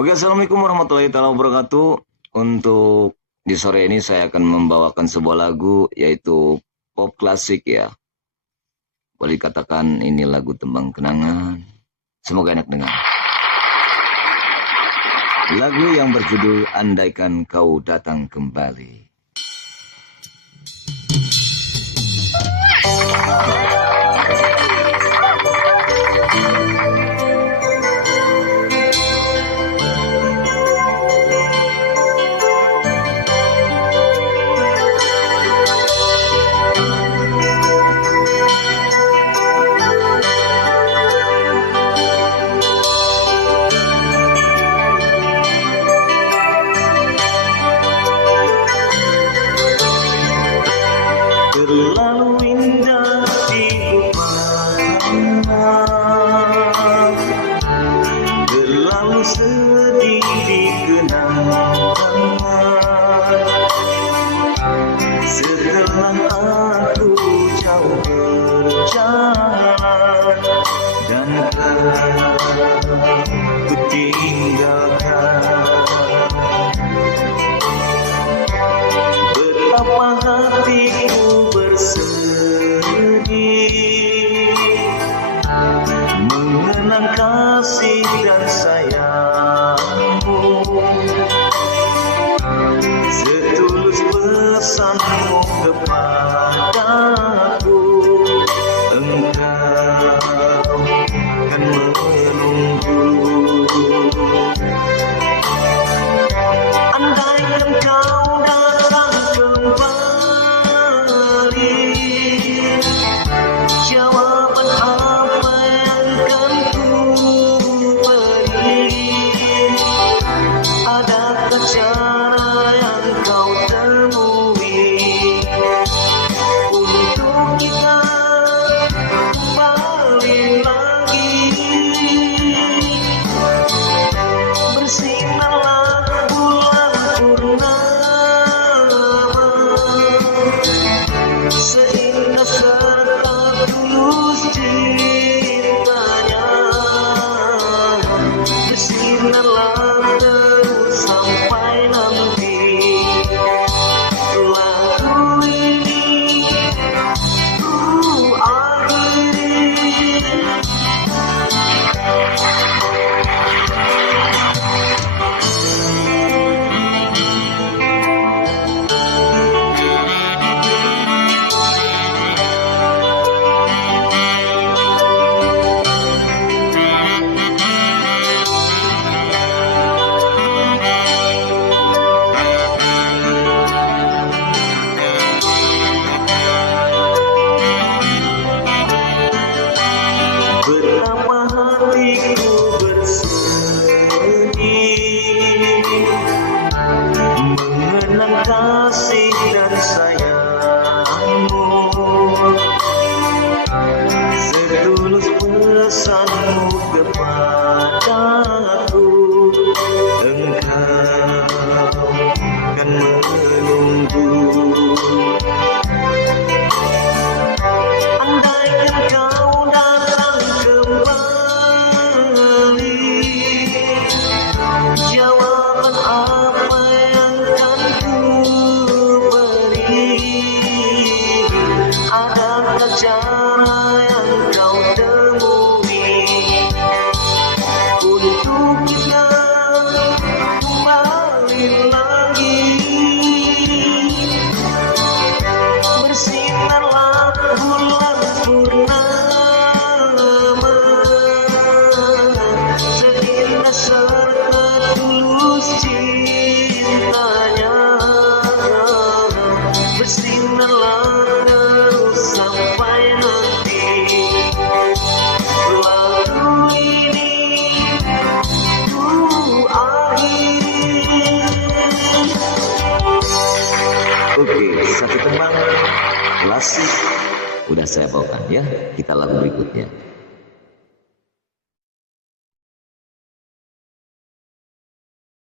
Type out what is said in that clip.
Oke, assalamualaikum warahmatullahi taala wabarakatuh. Untuk di sore ini saya akan membawakan sebuah lagu yaitu pop klasik ya. Boleh dikatakan ini lagu tembang kenangan. Semoga enak dengar. Lagu yang berjudul Andaikan Kau Datang Kembali. Terlalu indah dilupakan, terlalu sedih dikenangkan. Setelah aku jauh berjalan dan ku tinggalkan, betapa hatiku bersedih mengenang kasih dan sayangmu, setulus pesanmu kepadaku, engkau kan menunggu. Andaikan kau datang kembali, jawaban apa yang kan ku beri? Adakah cara yang kau temui untuk kita kembali lagi? Bersinarlah bulan purnama, seindah serta tulus cintanya. Bersinarlah terus sampai nanti lagu ini ku akhiri. Betapa hatiku bersedih mengenang kasih dan sayangmu, setulus pesanmu kepadaku, engkau kan menunggu. Andaikan kau datang kembali, jawaban apa yang kan ku beri? Adakah cara yang kau temui untuk kita kembali lagi? Bersinarlah bulan purnama, seindah serta tulus cintanya. Bersinarlah terus sampai nanti lagu ini ku akhiri. Oke, satu tembang klasik udah saya bawakan ya. Kita lagu berikutnya.